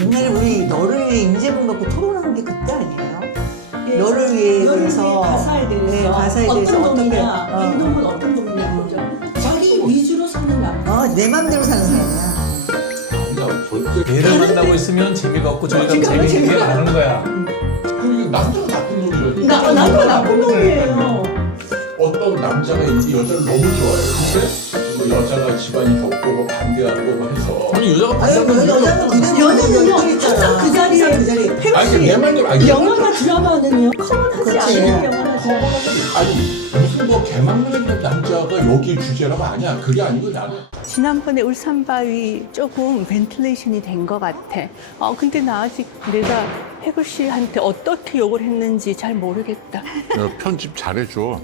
옛날에 우리 너를 위해 인재문 갖고 토론한 게 그때 아니에요? 예, 너를 위해 너를 대해서 위해 가사에 대해서 네, 가사에 대해서 어떤 어떻게 놈이냐 이 놈은 어떤 놈이냐 보죠. 자기 위주로 사는 남. 내 맘대로 사는 사람이야. 그러니까 절대 얘를 만나고 있으면 재미가 없고 저희가 재미가 재미있는 게 없어. 많은 거야. 그러니까 남자가 나쁜 놈이죠. 나도 나쁜 놈이에요. 어떤 남자가 이제 여자를 너무 좋아해요. 근데 뭐 여자가 집안이 덥고 뭐 반대하고 뭐 해서 아니 여자가 아니 반대하는 여자는 그대로 여자는요, 늘 있잖아. 항상 그 자리에 항상 그 자리에. 아니 내 말대로 아니 영화나 드라마는요 커먼하지 그렇지. 않은 영화나 드라마. 아니 무슨 뭐 개망령 남자가 여기 주제라고 아니야. 그게 아니고 나는 지난번에 울산바위 조금 벤틸레이션이 된 것 같아. 근데 나 아직 내가 해글 씨한테 어떻게 욕을 했는지 잘 모르겠다. 야, 편집 잘해줘.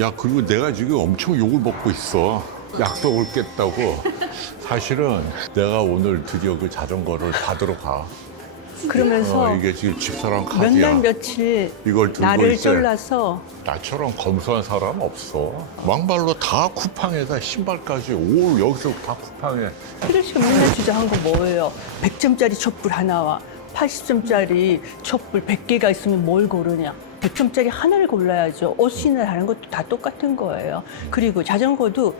야, 그리고 내가 지금 엄청 욕을 먹고 있어. 약속을 깼다고. 사실은 내가 오늘 드디어 그 자전거를 받으러 가. 그러면서 이게 지금 집사람 몇 카드야. 날 며칠 이걸 들고 나를 있을 때 졸라서 나처럼 검소한 사람 없어. 왕발로 다 쿠팡에다 신발까지 오 여기서 다 쿠팡에. 해글 씨가 맨날 주장한 거 뭐예요? 100점짜리 촛불 하나와 80점짜리 촛불 100개가 있으면 뭘 고르냐? 100점짜리 하나를 골라야죠. 옷이나 다른 것도 다 똑같은 거예요. 그리고 자전거도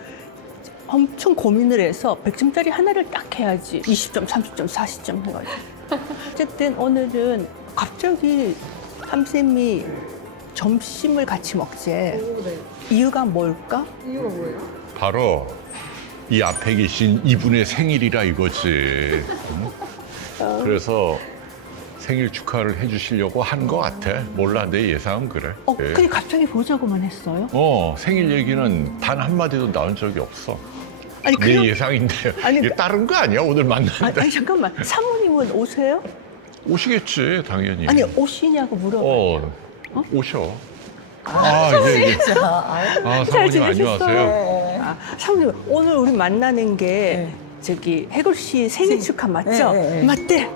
엄청 고민을 해서 100점짜리 하나를 딱 해야지 20점, 30점, 40점 해가지고. 어쨌든 오늘은 갑자기 함쌤이 점심을 같이 먹재. 이유가 뭘까? 바로 이 앞에 계신 이분의 생일이라 이거지. 응? 그래서 생일 축하를 해주시려고 한 것 같아. 몰라, 내 예상은 그래. 예. 근데 갑자기 보자고만 했어요? 생일 얘기는 단 한마디도 나온 적이 없어. 아니, 내 예상인데. 아니, 이게 다른 거 아니야, 오늘 만나는데. 아니 잠깐만, 사모님은 오세요? 오시겠지, 당연히. 아니 오시냐고 물어봐. 오셔. 예. 사모님 안녕하세요. 사모님 오늘 우리 만나는 게 저기 해골 씨 생일 축하 맞죠? 네. 맞대.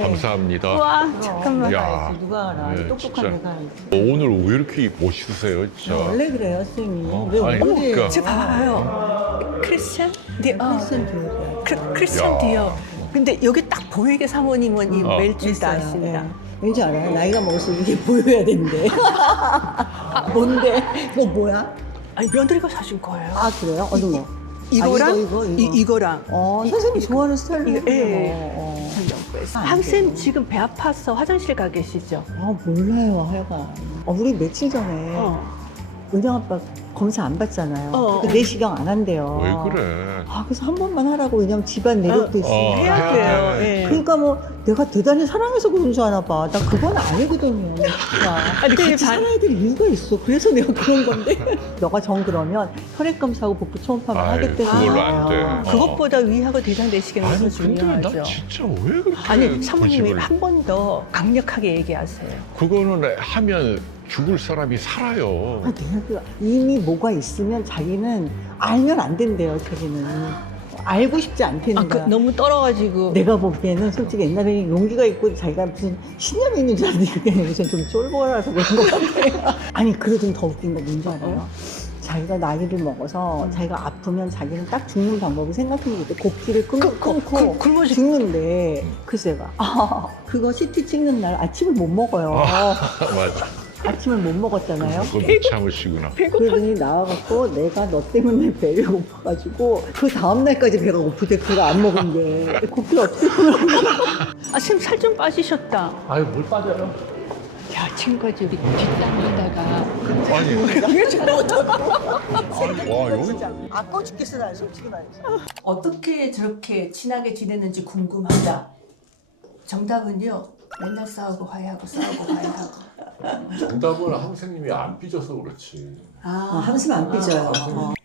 감사합니다. 와 잠깐만. 야, 누가 알아? 네, 똑똑한 진짜. 애가. 오늘 왜 이렇게 멋있으세요, 진짜? 원래 그래요, 쌤이. 왜 아니, 오늘 그러니까. 저 봐봐요. 크리스찬 디어. 쌤 들어오세요? 크리스찬 야. 디어. 근데 여기 딱 보이게 사모님은 이 멜줄 다 있어요. 아신다. 왠지 알아요? 나이가 먹을수록 이게 보여야 된대. 뭔데? 이거 뭐야? 아니 며느리가 사준 거예요. 그래요? 어느 거? 이거랑 이거. 이거랑. 선생님 좋아하는 스타일이네. 이거, 예. 함쌤 지금 배 아파서 화장실 가 계시죠? 몰라요, 하여간. 우리 며칠 전에 은영 아빠 검사 안 받잖아요. 그 내시경 안 한대요. 왜 그래? 그래서 한 번만 하라고. 왜냐면 집안 내력도 있으니까. 해야 돼요. 예. 그러니까 뭐 내가 대단히 사랑해서 그런 줄 아나 봐. 나 그건 아니거든요. 아니, 그게 같이 반- 살아야 될 이유가 있어. 그래서 내가 그런 건데. 너가 정 그러면 혈액 검사하고 복부 초음파만 아이, 하겠다는 그걸로 안 거예요. 돼. 그것보다 위하고 대장 내시경이 더 근데 중요하죠. 나 진짜 왜 그렇게 아니 사모님이 고집을- 한 번 더 강력하게 얘기하세요. 그거는 하면 죽을 사람이 살아요. 내가 이미 뭐가 있으면 자기는 알면 안 된대요. 자기는 알고 싶지 않다는 거야. 너무 떨어가지고. 내가 보기에는 솔직히 옛날에 용기가 있고 자기가 무슨 신념이 있는 줄 알았는데 그게 무슨 좀 쫄보라서 그런 것 같아요. 아니 그래도 더 웃긴 거 뭔지 알아요? 자기가 나이를 먹어서 자기가 아프면 자기는 딱 죽는 방법을 생각하는 게 고기를 끊고 굶어 죽는데 글쎄 가 그거 CT 찍는 날 아침을 못 먹어요. 맞아. 아침을 못 먹었잖아요. 그거 못 참으시구나. 그러더니 나와갖고 내가 너 때문에 배가 고파가지고 그 다음날까지 배가 고프대. 그걸 안 먹은 게 고기를 어떻게 먹는 쌤 살 좀 빠지셨다. 아유 뭘 빠져요? 야 친구지 우리 뒷담화다가 아니, 와, 여기 아까워 죽겠어 나 솔직히 말해서. 어떻게 저렇게 친하게 지내는지 궁금하다. 정답은요. 맨날 싸우고 화해하고 싸우고 화해하고. 정답을 선생님이 안 삐져서 그렇지. 한숨 안 삐져요.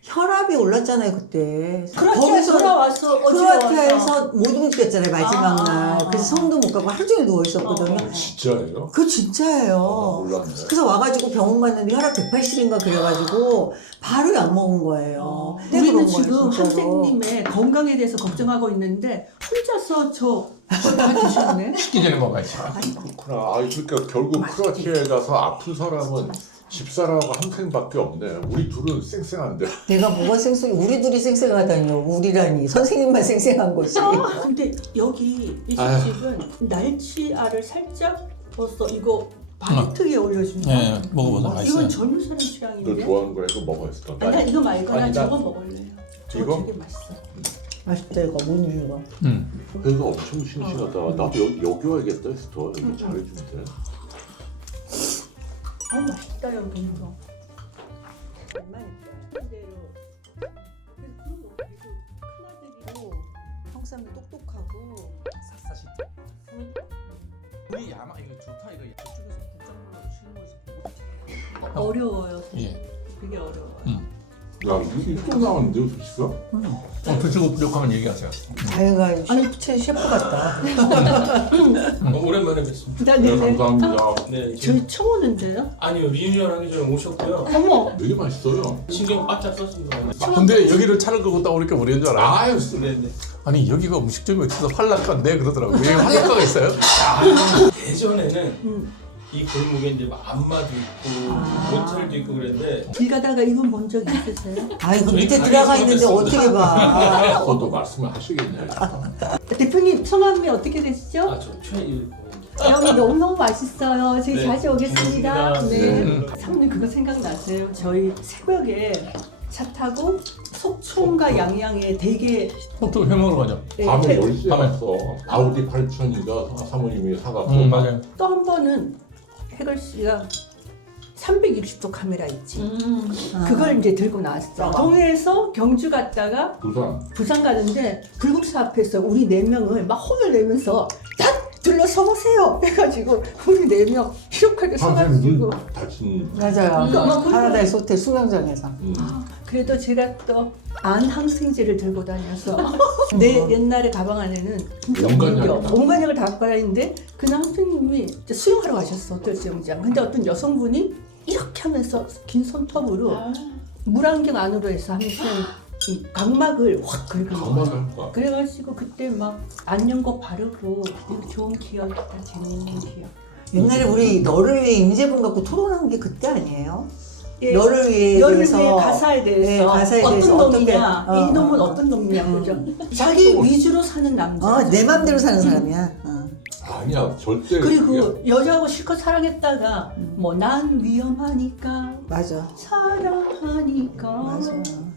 혈압이 올랐잖아요 그때. 그렇죠. 돌아왔어. 크로아티아에서 못 움직였잖아요 마지막 날. 그래서 성도 못 가고 하루 종일 누워 있었거든요. 진짜예요? 그거 진짜예요. 몰랐네. 그래서 와가지고 병원 갔는데 혈압 180인가 그래가지고 바로 약 먹은 거예요. 그때 우리는 그런 지금 거예요, 진짜로. 선생님의 건강에 대해서 걱정하고 있는데 혼자서 그거 다 드셨네. 식기 전에 먹어야지. 그렇구나. 그러니까 결국 크로아티아에 가서 아픈 사람은 집사람하고 한 생밖에 없네. 우리 둘은 쌩쌩한데. 내가 뭐가 쌩쌩? 우리 둘이 쌩쌩하다니요. 우리라니. 선생님만 쌩쌩한 거지. 근데 여기 이 아휴. 집은 날치알을 살짝 넣었어. 이거 바게트 위에 올려준다. 네, 먹어보자. 맛있어요. 이건 젊은 사람 너 취향인데. 좋아하는 거야? 이거 먹어야겠어. 아니 나 이거 말고 난 아니, 나- 저거 먹을래요. 저거 이거? 되게 맛있어. 맛있다 이거 뭔 이유가? 배가 엄청 싱싱하다. 나도 여기 와야겠다 했어. 여기 잘해주는데. 맛있다 여기 이거. 형사도 똑똑하고. 샅샅이. 우리 야마 이거 좋다 이거 저쪽에서 국장불러도 실무에서 어려워요. 예. 되게 어려워요. 야, 이게 또 나왔는데, 솔직히가? 드시고 부족하면 얘기하세요. 자기가 셰프 같다. 오랜만에 뵙습니다. 네, 감사합니다. 네, 저희 처음 오는데요? 아니요 리뉴얼 하기 전에 오셨고요. 어머. 되게 맛있어요. 신경 바짝 썼습니다. 근데 여기를 차를 끄고 딱 오니까 우리인 줄 알아. 아유, 네네. 아니 여기가 음식점이 어디서 활락가인데 그러더라고. 왜 활락가가 있어요? 예전에는 이 골목에 이제 막 안마도 있고 모텔도 있고 그랬는데 길 가다가 이분 본 적 있으세요? 아이고 저희 밑에 가게 들어가 있는데 처음했습니다. 어떻게 봐? 그것도 말씀을 하시겠네. 대표님 성함이 어떻게 되시죠? 아저 최일 여기 너무너무 맛있어요. 저희 네. 자주 오겠습니다. 고맙습니다. 네. 네. 사모님 그거 생각나세요? 저희 새벽에 차 타고 속초인가 양양에 되게 또 회먹으러 가죠. 밤에 10시에 밤에. 왔어. 아우디 8천인가 사모님이 사갖고. 맞아요. 또 한 번은 해걸 씨가 360도 카메라 있지. 그걸 이제 들고 나왔어. 동해에서 경주 갔다가 부산 가는데 불국사 앞에서 우리 4명을 막 혼을 내면서 딱 둘러서 보세요 해가지고 우리 4명 이렇게 선생님 서가지고 눈 다친. 맞아요. 그러니까 파라다이스 호텔 수영장에서. 그래도 제가 또 안 항생제를 들고 다녀서 내 옛날에 가방 안에는 진짜 온갖 옮겨 약이다. 온갖 약을 다 갖고 다니는데 그날 선생님이 이제 수영하러 가셨어 호텔 수영장. 근데 어떤 여성분이 이렇게 하면서 긴 손톱으로 물안경 안으로 해서 하면서 이 각막을 확 긁은 가만히 거야. 할 거야. 그래가지고 그때 막 안녕고 바르고 되게 좋은 기억이다. 재밌는 기억. 옛날에 우리 너를 위해 임재분 갖고 토론한 게 그때 아니에요? 예. 너를 위해 너를 대해서. 위해 가사에 대해서 네, 가사에 어떤 대해서 놈이냐 어떻게, 이 놈은 어떤 놈이냐 그죠? 자기 위주로 사는 남자 내 맘대로 사는 사람이야. 아니야, 절대. 그리고 여자하고 실컷 사랑했다가 뭐 난 위험하니까 맞아. 사랑하니까 맞아.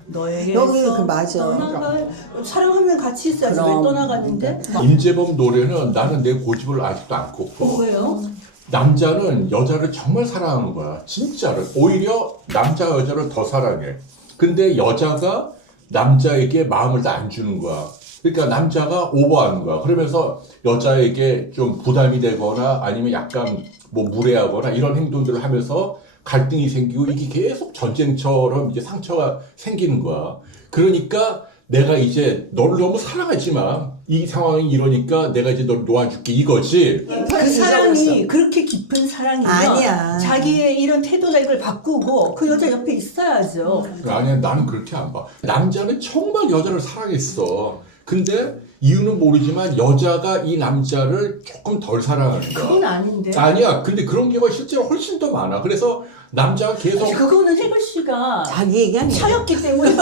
너에게서 여기 그 맞아. 떠나갈 사랑하면 같이 있어야지 왜 그럼. 떠나갔는데 임재범 노래는 나는 내 고집을 아직도 안 꺾어. 뭐예요? 남자는 여자를 정말 사랑하는 거야. 진짜로. 오히려 남자가 여자를 더 사랑해. 근데 여자가 남자에게 마음을 다 안 주는 거야. 그러니까 남자가 오버하는 거야. 그러면서 여자에게 좀 부담이 되거나 아니면 약간 뭐 무례하거나 이런 행동들을 하면서 갈등이 생기고 이게 계속 전쟁처럼 이제 상처가 생기는 거야. 그러니까 내가 이제 너를 너무 사랑하지만 이 상황이 이러니까 내가 이제 너를 놓아줄게 이거지. 그 사랑이 그렇게 깊은 사랑이면 아니야. 자기의 이런 태도나 이걸 바꾸고 그 여자 옆에 있어야죠. 아니야, 나는 그렇게 안 봐. 남자는 정말 여자를 사랑했어. 근데 이유는 모르지만 여자가 이 남자를 조금 덜 사랑하는 거야. 그건 아닌데. 아니야. 근데 그런 경우가 실제로 훨씬 더 많아. 그래서 남자가 계속 그거는 해글 씨가 자기 얘기 아니야. 차였기 때문에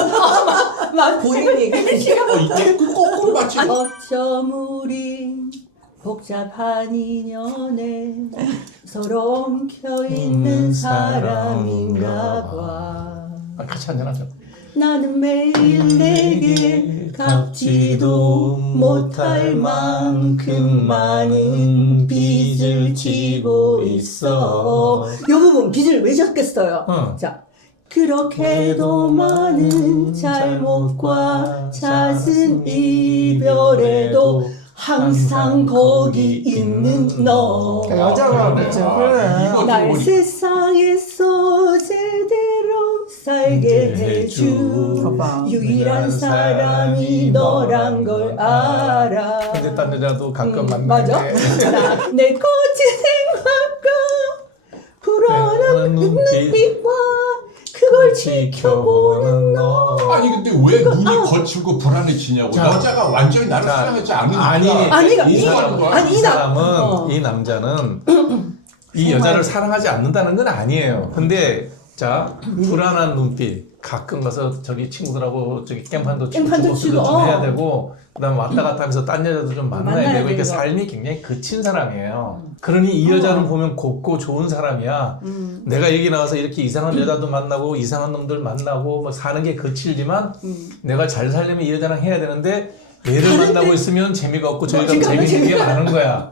본인 얘기. 해글 씨가 이게 그 거꾸로 맞지. 어쩜 우리 복잡한 인연에 서로 엉켜있는 사람인가 봐. 같이 한잔하죠. 나는 매일 내게 갚지도 못할 만큼 많은 빚을 지고 있어. 이 부분 빚을 왜 졌겠어요? 자, 그렇게도 많은 잘못과 잦은 이별에도 항상 거기 있는 너. 여자가 그러네. 그렇죠. 아, 그래. 이거 날 뭐- 세상에서 제대로 살게 해준 봐봐. 유일한 사람이 너란 걸 알아. 근데 딴 여자도 가끔 맞아? 만나는데 내 거친 생각과 불안한 눈빛, 눈빛과 그걸 지켜보는 너. 아니 근데 왜 눈이 거칠고 불안해지냐고. 자, 여자가 완전히 나를 자, 사랑하지 않으니까. 아니, 아니가 이 이- 사람은 아니, 이 사람은 어. 이 남자는 이 여자를 사랑하지 않는다는 건 아니에요. 근데 자 불안한 눈빛 가끔 가서 저기 친구들하고 저기 깽판도 깽판도 치고, 좀 해야 되고 그다음 왔다 갔다 하면서 딴 여자도 좀 만나야 만나야 되고 이게 되고. 삶이 굉장히 거친 사람이에요. 그러니 이 여자는 보면 곱고 좋은 사람이야. 내가 여기 나와서 이렇게 이상한 여자도 만나고 이상한 놈들 만나고 뭐 사는 게 거칠지만 내가 잘 살려면 이 여자랑 해야 되는데 얘를 만나고 있으면 재미가 없고 저희가 재미있는 게 많은 거야.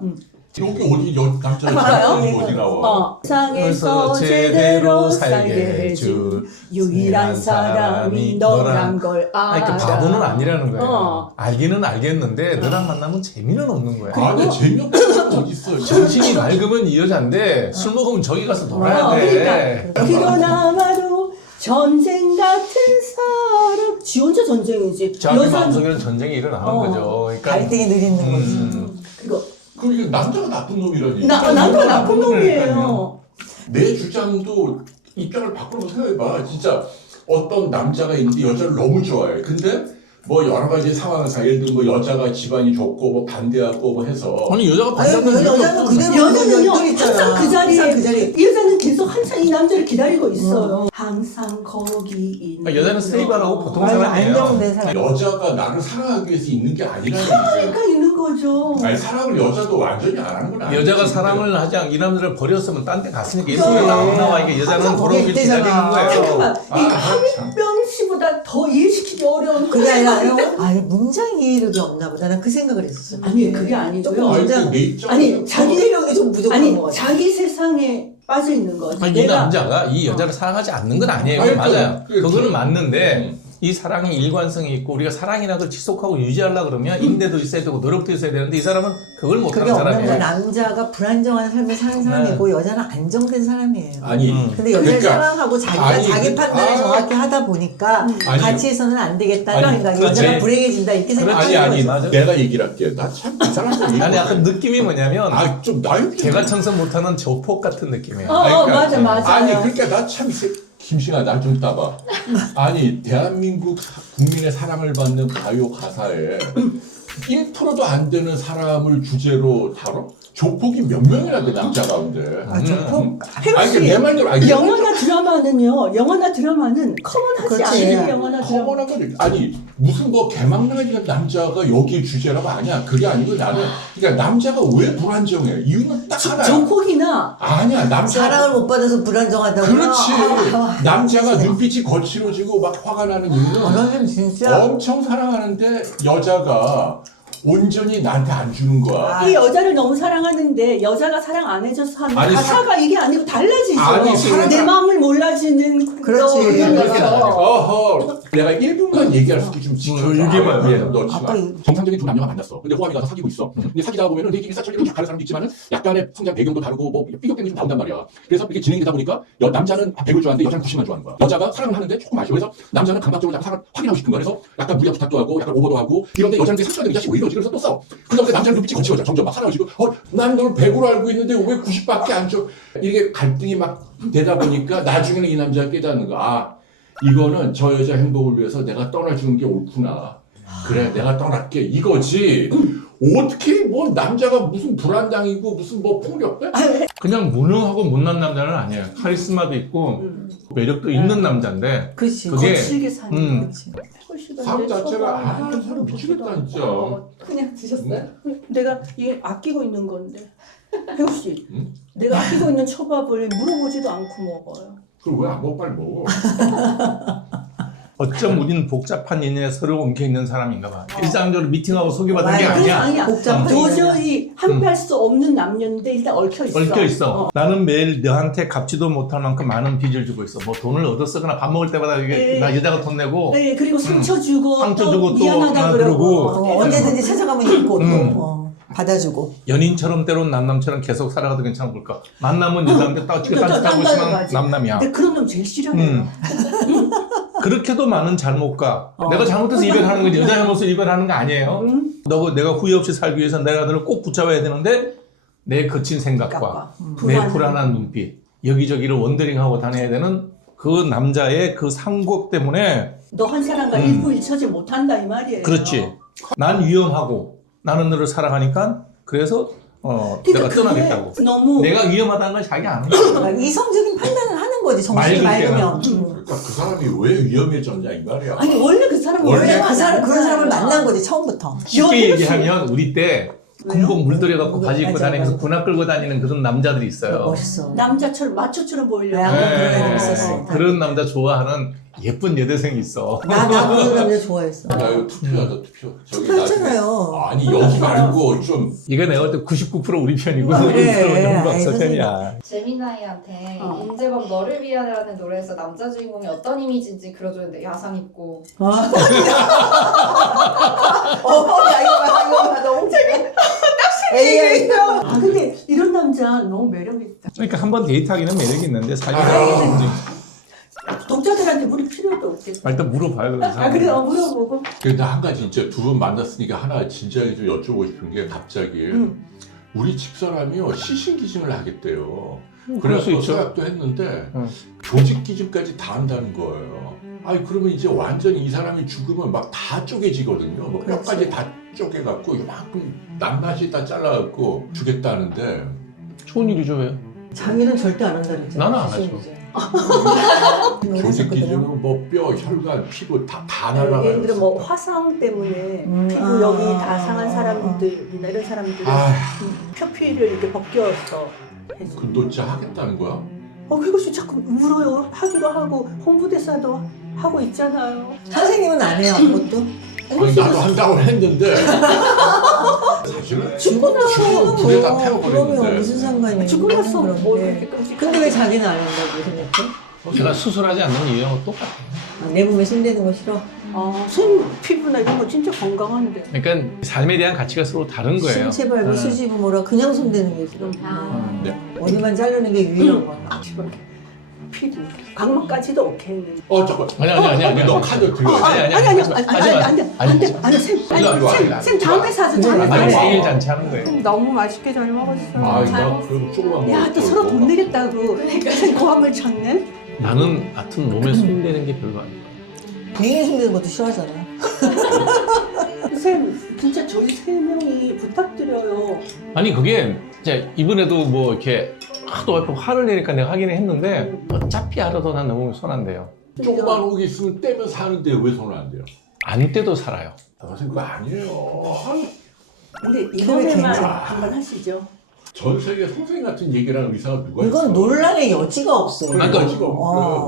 여기 어디 남자가 알아요? 재밌는 거 어디 나와? 세상에서 제대로 살게 해준 유일한 사람이 너란 걸 아니, 알아. 그 바보는 아니라는 거예요. 어. 알기는 알겠는데 너랑 만나면 재미는 없는 거야. 아니 재미없는 사람 어디 있어요? 정신이 맑으면 이 여잔데 술 먹으면 저기 가서 놀아야 돼. 그러니까 피로나마도 전쟁 같은 사람. 지 혼자 전쟁이지. 자기 여자는- 마음속에는 전쟁이 일어나는 거죠. 그러니까 갈등이 느리는 거지. 그거 그러니까 남자가 나쁜 놈이라니. 남자 나쁜 놈이에요. 그러니까요. 내 주장도 입장을 바꾸는 거 생각해봐. 진짜 어떤 남자가 있는데 여자를 너무 좋아해. 근데 뭐 여러 가지 상황상 예를 들면 뭐 여자가 집안이 좋고 뭐 반대하고 뭐 해서 아니 여자가 반대하는 아니, 이유가 여자는 없어. 그대로 여자는요 늘 있잖아. 항상 그 자리에 항상 그 자리에. 이 여자는 계속 항상 이 남자를 기다리고 있어요. 항상 거기 있는. 그러니까 여자는 세이바라고 보통 맞아, 사람이에요. 안정된 사람. 여자가 나를 사랑하기 위해서 있는 게 아니라는 그러니까 거지. 있는 거죠. 아니 사랑을 여자도 완전히 안 하는 건 아니지. 여자가 사랑을 하지 않, 이 남자를 버렸으면 딴 데 갔으니까 이 그래. 소리 나와. 이게 여자는 항상 거기 돌아오길 기다리는 있대잖아. 거예요. 잠깐만 이 참. 하민병 씨보다 더 이해시키기 어려운 그게 아니라 아니 문장 이해력이 없나 보다. 난 그 생각을 했었어. 아니 그게 아니고요. 아니 여자- 내 입장에서 아니 자기 이해력이 좀 부족한 아니 것 같아. 자기 세상에 빠져 있는 거지. 아니, 이 남자가 이 여자를 사랑하지 않는 건 아니에요. 아니, 맞아요. 그- 그거는 맞는데 이 사랑이 일관성이 있고 우리가 사랑이라는 걸 지속하고 유지하려고 그러면 인내도 있어야 되고 노력도 있어야 되는데 이 사람은 그걸 못하는 그게 없는 건 사람이에요. 남자가 불안정한 삶을 사는 사람이고 여자는 안정된 사람이에요. 아니 근데 여자를 그러니까 사랑하고 자기가 아니, 자기 판단을 아. 정확히 하다 보니까 아니. 같이 해서는 안 되겠다. 아니, 그러니까 그렇지. 여자가 불행해진다 이렇게 생각하는 아니 거죠. 맞아. 내가 얘기를 할게. 나 참 이상한 거 얘기. 아니 약간 느낌이 뭐냐면 아좀 나이 개가 청소 못하는 조폭 같은 느낌이에요. 맞아 맞아. 아니 그러니까 나 참 김신아 나 좀 따봐. 아니 대한민국 국민의 사랑을 받는 가요 가사에 1%도 안 되는 사람을 주제로 다뤄? 조폭이 몇 명이나 돼 남자 가운데. 아, 조폭? 혜우 아니 씨, 내 말대로 아니 영화나 드라마는요. 영화나 드라마는 커먼하지 그렇지. 않은 영화나 드라마. 커먼한 거지. 아니 무슨 뭐 개망나니까 남자가 여기 주제라고 아니야. 그게 아니고 나는 그러니까 남자가 왜 불안정해? 이유는 딱 하나야. 조폭이나 아니야 남자. 사랑을 못 받아서 불안정하다고. 그렇지. 남자가 눈빛이 거칠어지고 막 화가 나는 이유는 그러면 진짜 엄청 사랑하는데 여자가 온전히 나한테 안 주는 거야. 이 여자를 너무 사랑하는데 여자가 사랑 안 해줘서 하는 아니, 가사가 이게 아니고 달라지죠. 아니, 사랑- 내 마음을 몰라주는 그렇지. 너 이런 그렇게 거죠. 어허, 내가 1분만 얘기할 수 있게 좀 지켜줘. 이게만 해. 넣지 마. 아까 정상적인 두 남녀가 만났어. 근데 호감이 가서 사귀고 있어. 근데 사귀다 보면은 되게 일사천리로 잘 가는 사람도 있지만은 약간의 성장 배경도 다르고 뭐 삐걱대는 게 좀 나온단 말이야. 그래서 이렇게 진행되다 보니까 남자는 100을 좋아하는데 여자는 90만 좋아하는 거야. 여자가 사랑을 하는데 조금 아쉬워. 그래서 남자는 감각적으로 자꾸 사랑을 확인하고 싶은 거야. 그래서 약간 무리한 부탁도 하고 약간 오버도 하고 이런데 여자는 상처가 되는 자식 왜 이러지? 그래서 또 싸워. 그다음에 남자는 눈빛이 거칠어져. 점점 막 사랑을 지고 난 널 100으로 알고 있는데 왜 90밖에 안 줘? 이게 갈등이 막 되다 보니까 나중에는 이 남자가 깨닫는 거야. 아, 이거는 저 여자 행복을 위해서 내가 떠나주는 게 옳구나. 그래, 내가 떠날게. 이거지. 어떻게 뭐 남자가 무슨 불안당이고 무슨 뭐 폭력배? 그냥 무능하고 못난 남자는 아니에요. 카리스마도 있고 매력도 있는 남자인데 그렇지. 그게 거칠게 사는 그렇지. 사람 자체가 사람 미치겠다 진짜. 그냥 드셨어요? 내가 이게 아끼고 있는 건데 혜우 씨, 응? 내가 아끼고 있는 초밥을 물어보지도 않고 먹어요. 그걸 왜 안 먹어? 빨리 먹어. 어쩜 우리는 복잡한 인연에 서로 엉켜 있는 사람인가 봐. 일상적으로 미팅하고 소개받은 게 맞아. 아니야. 아니야. 복잡한 도저히 함께할 수 없는 남녀인데 일단 얽혀 있어. 얽혀 있어. 나는 매일 너한테 갚지도 못할 만큼 많은 빚을 주고 있어. 뭐 돈을 얻어 쓰거나 밥 먹을 때마다 이게 네. 나 여자가 돈 내고 네, 그리고 상처 주고, 상처 주고 또 미안하다 그러고. 그러고. 언제든지 찾아가면 있고 음. 또 받아주고. 연인처럼 때론 남남처럼 계속 살아가도 괜찮아 볼까? 만나면 여자한테 따지게 따뜻하고 있으면 딴딴하지. 남남이야. 근데 그런 놈 제일 싫어요. 그렇게도 많은 잘못과 내가 잘못해서 이별하는 거지 여자 잘못해서 이별하는 거 아니에요. 내가 후회 없이 살기 위해서 내가 너를 꼭 붙잡아야 되는데 내 거친 생각과 내 불안한 눈빛 여기저기를 원더링하고 다녀야 되는 그 남자의 그 상국 때문에 너 한 사람과 일부일처제 못한다 이 말이에요. 그렇지. 난 위험하고 나는 너를 사랑하니까 그래서 내가 떠나겠다고. 너무 내가 위험하다는 걸 자기 아는 거야. 그러니까 이성적인 판단을 하는 거지. 정신이 맑을 맑으면. 그러니까 그 사람이 왜 위험해졌냐 이 말이야. 아니 원래 그 사람은 원래 원래 그 사람 그런 사람을 만난 거지 처음부터. 쉽게 얘기하면 우리 때 군복 물들여갖고 바지 입고 맞아, 다니면서 맞아. 군화 끌고 다니는 그런 남자들이 있어요. 멋있어. 남자처럼 마초처럼 보이려고. 야, 네, 그런 애들 있었어. 그런 남자 좋아하는 예쁜 여대생이 있어. 나 그런 남자 좋아했어. 야 이거 투표하자 투표. 저기 투표했잖아요. 아니 여기 말고 좀 이거 내가 볼 때 99% 우리 편이고 그래. 1% 영박사 아이, 편이야. 재민아이한테 임재범 너를 위하여라는 노래에서 남자 주인공이 어떤 이미지인지 그려줬는데 야상 입고 야 이거 너무 재밌다. AI. 아 근데 이런 남자 너무 매력 있다. 그러니까 한번 데이트하기는 매력이 있는데 사귀는 독자들한테 물을 필요도 없겠다. 일단 물어봐요. 그런 아 사람. 그래 물어보고. 근데 한 가지 진짜 두 분 만났으니까 하나 진지하게 좀 여쭤보고 싶은 게 갑자기 우리 집사람이요 시신기증을 하겠대요. 그럴 수 그래서 있죠. 서약도 했는데 응. 조직기증까지 다 한다는 거예요. 아니 그러면 이제 완전히 이 사람이 죽으면 막 다 쪼개지거든요. 뭐 뼈까지 다 쪼개갖고 이만큼 낱낱이 다 잘라갖고 주겠다는데 좋은 일이죠 왜? 자기는 절대 안 한다 그랬지. 나는 안 하죠. 조직기증은 뭐 뼈, 혈관, 피부 다 날라가요. 예를 들어 뭐 화상 때문에 피부 여기 다 상한 사람들이나 이런 사람들은 표피를 이렇게 벗겨서 해줘. 근도자 하겠다는 거야? 그것이 자꾸 울어요. 하기도 하고 홍보대사도 하고 있잖아요. 선생님은 안 해요 그것도. 아니 나도 한다고 했는데 사실은 죽고 나서 두개 다 그러면 태워버렸는데 무슨 상관이야. 죽고 나서 뭐 그런데. 이렇게 끔찍한. 근데 왜 자기는 안 한다고 생각해? 제가 수술하지 않는 이유랑 똑같아요. 아, 내 몸에 손대는 거 싫어? 손 피부나 이런 거 진짜 건강한데. 그러니까 삶에 대한 가치가 서로 다른 거예요. 신체 발부, 네. 수지부 뭐라 그냥 손대는 게 싫어. 네. 어디만 자르는 게 유일한 거야. 피부 각막까지도 오케이 했는데. 잠깐 아니. 너 카드 들어. 안돼 쌤 다음에 사서 다음에 아니 사서. 생일 잔치 하는 거예요. 너무 맛있게 잘 먹었어. 나 그럼 조금만 야 또 서로 돈 내겠다고 쌤 고함을 쳤네. 나는 하여튼 몸에 손대는 게 별로 아니야. 개인이 손대는 것도 싫어하잖아. 쌤 진짜 저희 세 명이 부탁드려요. 아니 그게 이제 이번에도 뭐 이렇게 하도 화를 내니까 내가 하긴 했는데 어차피 알아도 난 너무 손 안 대요. 조그만 혹이 있으면 떼면 사는데 왜 손을 안 대요? 안 떼도 살아요. 선생님 그거 아니에요. 근데 그게 이번에만 괜찮아. 한번 하시죠. 전 세계 선생님 같은 얘기를 하는 의사가 누가 있어? 이건 논란의 여지가 없어. 그러니까 지금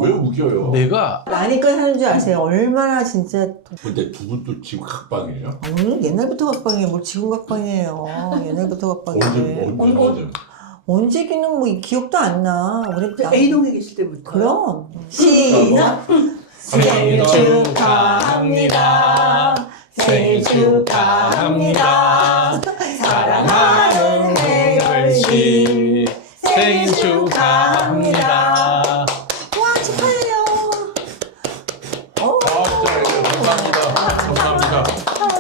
왜 우겨요? 내가 나니까 사는 줄 아세요? 얼마나 진짜. 근데 두 분도 지금 각방이에요? 오늘 옛날부터 각방이에요. 뭘 지금 각방이에요. 옛날부터 각방이에요. 언제? 언제기는 뭐 기억도 안 나. 어렵다. A동에 계실 때부터. 그럼. 시작. 생일 축하합니다. 생일 축하합니다. 사랑하는 혜열 씨 생일 축하합니다. 와, 축하해요. 감사합니다.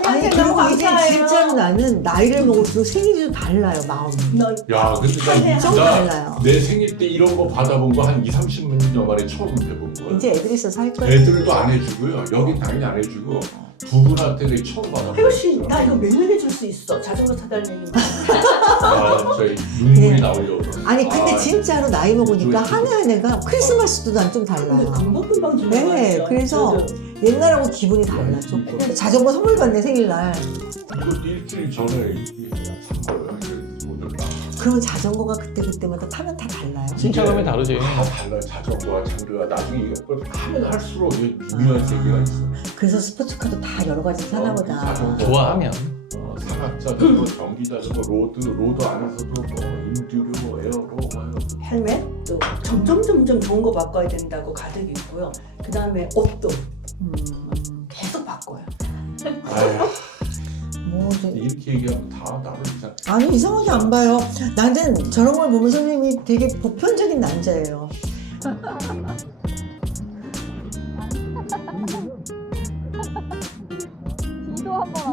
아니, 그리고 이제 진짜로 나는 나이를 먹을수록 생일이 좀 달라요, 마음이. 야, 근데 좀 나 달라요. 내 생일 때 이런 거 받아본 거 한 20-30년 만에 처음 해본 거야. 이제 애들이 있어서 할 거야. 애들도 안 해주고요. 여긴 당연히 안 해주고 두 분한테는 처음 받아본 혜율 씨, 나 이거 매일 해줄 수 있어. 자전거 타달라는 얘기. 저희 눈물이 나오려고. 아니, 근데 아, 진짜로 나이 먹으니까 한 해 한 해가 크리스마스도 난 좀 근데 달라요. 금방금방 지나가. 네, 그래서 옛날하고 기분이 달라, 조금. 자전거 선물 받네, 생일날. 이것도 일주일 전에 산 거예요. 오늘 딱. 그러면 자전거가 그때마다 타면 다 달라요. 신차감이 다르지. 다 달라요. 자전거와 장르가 나중에 이걸 하면 할수록 유명한 세계가 있어. 그래서 스포츠카도 다 여러 가지 사나 보다. 자전거, 좋아하면 산악자전거, 전기자전거, 로드 안에서도 뭐 인듀로, 에어로, 뭐 헬멧도 점점 좋은 거 바꿔야 된다고 가득 있고요. 그 다음에 옷도 계속 바꿔요. 아휴, 뭐, 이렇게 얘기하면 다 나를 이상. 아니, 이상하게 안 봐요. 나는 저런 걸 보면 선생님이 되게 보편적인 남자예요. 기도 한번